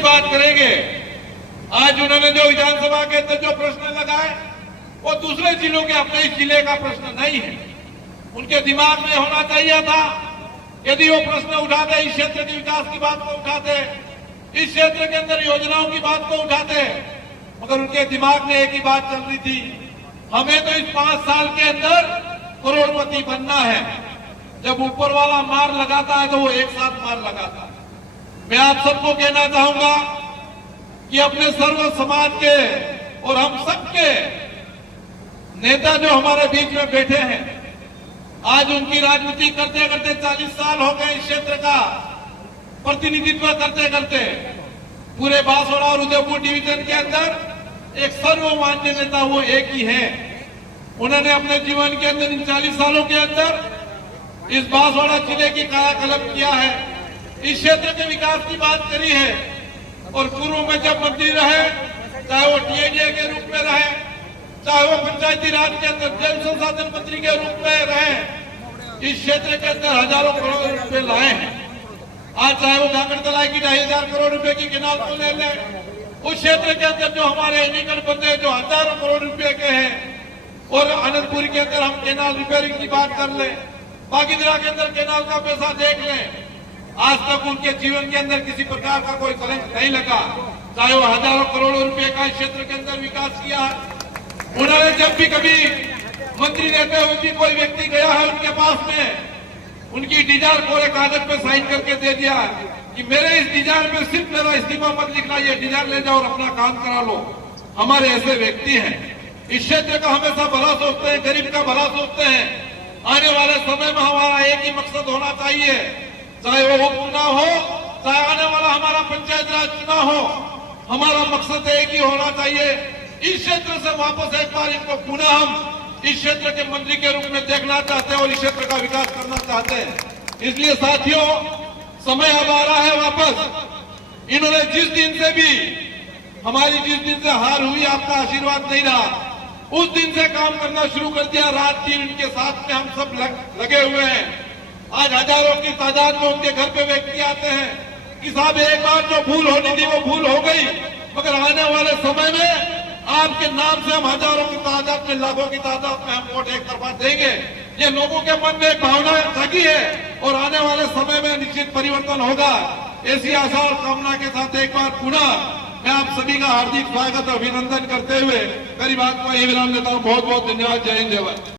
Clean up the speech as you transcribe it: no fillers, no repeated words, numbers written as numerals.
की बात करेंगे। आज उन्होंने जो विधानसभा के अंदर जो प्रश्न लगाए वो दूसरे जिलों के, अपने इस जिले का प्रश्न नहीं है। उनके दिमाग में होना चाहिए था, यदि वो प्रश्न उठाते, इस क्षेत्र के विकास की बात को उठाते, इस क्षेत्र के अंदर योजनाओं की बात को उठाते, मगर उनके दिमाग में एक ही बात चल रही थी, हमें तो इस 5 साल के अंदर करोड़पति बनना है। जब ऊपर वाला मार लगाता है तो वो एक साथ मार लगाता है। मैं आप सबको कहना चाहूंगा कि अपने सर्व समाज के और हम सबके नेता जो हमारे बीच में बैठे हैं, आज उनकी राजनीति करते करते 40 साल हो गए, इस क्षेत्र का प्रतिनिधित्व करते करते पूरे बांसवाड़ा और उदयपुर डिवीजन के अंदर एक सर्वमान्य नेता वो एक ही है। उन्होंने अपने जीवन के अंदर इन 40 सालों के अंदर इस बांसवाड़ा जिले की कायाकल्प किया है, इस क्षेत्र के विकास की बात करी है। और पूर्व में जब मंत्री रहे, चाहे वो टीएडीए के रूप में रहे, चाहे वो पंचायती राज के अंदर जल संसाधन मंत्री के रूप में रहे, इस क्षेत्र के अंदर हजारों करोड़ रुपए लाए हैं। आज चाहे वो गांगड़तलाई की 2,500 करोड़ रुपए की केनाल को ले लें, उस क्षेत्र के अंदर जो हमारे एनीकट बंदे जो हजारों करोड़ रुपए के हैं, और आनंदपुर के अंदर हम केनाल रिपेयरिंग की बात कर लें, बागीदरा के अंदर केनाल का पैसा देख लें, आज तक उनके जीवन के अंदर किसी प्रकार का कोई कलंक नहीं लगा। चाहे वो हजारों करोड़ों रुपए का इस क्षेत्र के अंदर विकास किया। उन्होंने जब भी कभी मंत्री रहते हुए भी कोई व्यक्ति गया है उनके पास में, उनकी डिजायर कोरे कागज पे साइन करके दे दिया कि मेरे इस डिजायर में सिर्फ मेरा इस्तीफा मत लिखना, ये डिजायर ले जाओ और अपना काम करा लो। हमारे ऐसे व्यक्ति हैं, इस क्षेत्र का हमेशा भला सोचते हैं, गरीब का भला सोचते हैं। आने वाले समय में हमारा एक ही मकसद होना चाहिए, चाहे वो उपचुनाव हो, चाहे आने वाला हमारा पंचायत राज चुनाव हो, हमारा मकसद एक ही होना चाहिए, इस क्षेत्र से वापस एक बार इनको पुनः हम इस क्षेत्र के मंत्री के रूप में देखना चाहते हैं और इस क्षेत्र का विकास करना चाहते हैं। इसलिए साथियों, समय अब आ रहा है वापस। इन्होंने जिस दिन से भी हमारी जिस दिन से हार हुई, आपका आशीर्वाद नहीं रहा, उस दिन से काम करना शुरू कर दिया। रात दिन उनके साथ में हम सब लगे हुए हैं। आज हजारों की तादाद में उनके घर पे व्यक्ति आते हैं कि साहब एक बार जो भूल होनी थी वो भूल हो गई, मगर आने वाले समय में आपके नाम से हम हजारों की तादाद में, लाखों की तादाद में हम वोट एक तरफा देंगे। ये लोगों के मन में एक भावना जगी है और आने वाले समय में निश्चित परिवर्तन होगा। ऐसी आशा और कामना के साथ एक बार पुनः मैं आप सभी का हार्दिक स्वागत और अभिनंदन करते हुए मेरी बात को यही विराम देता हूँ। बहुत बहुत धन्यवाद। जय हिंद, जय भारत।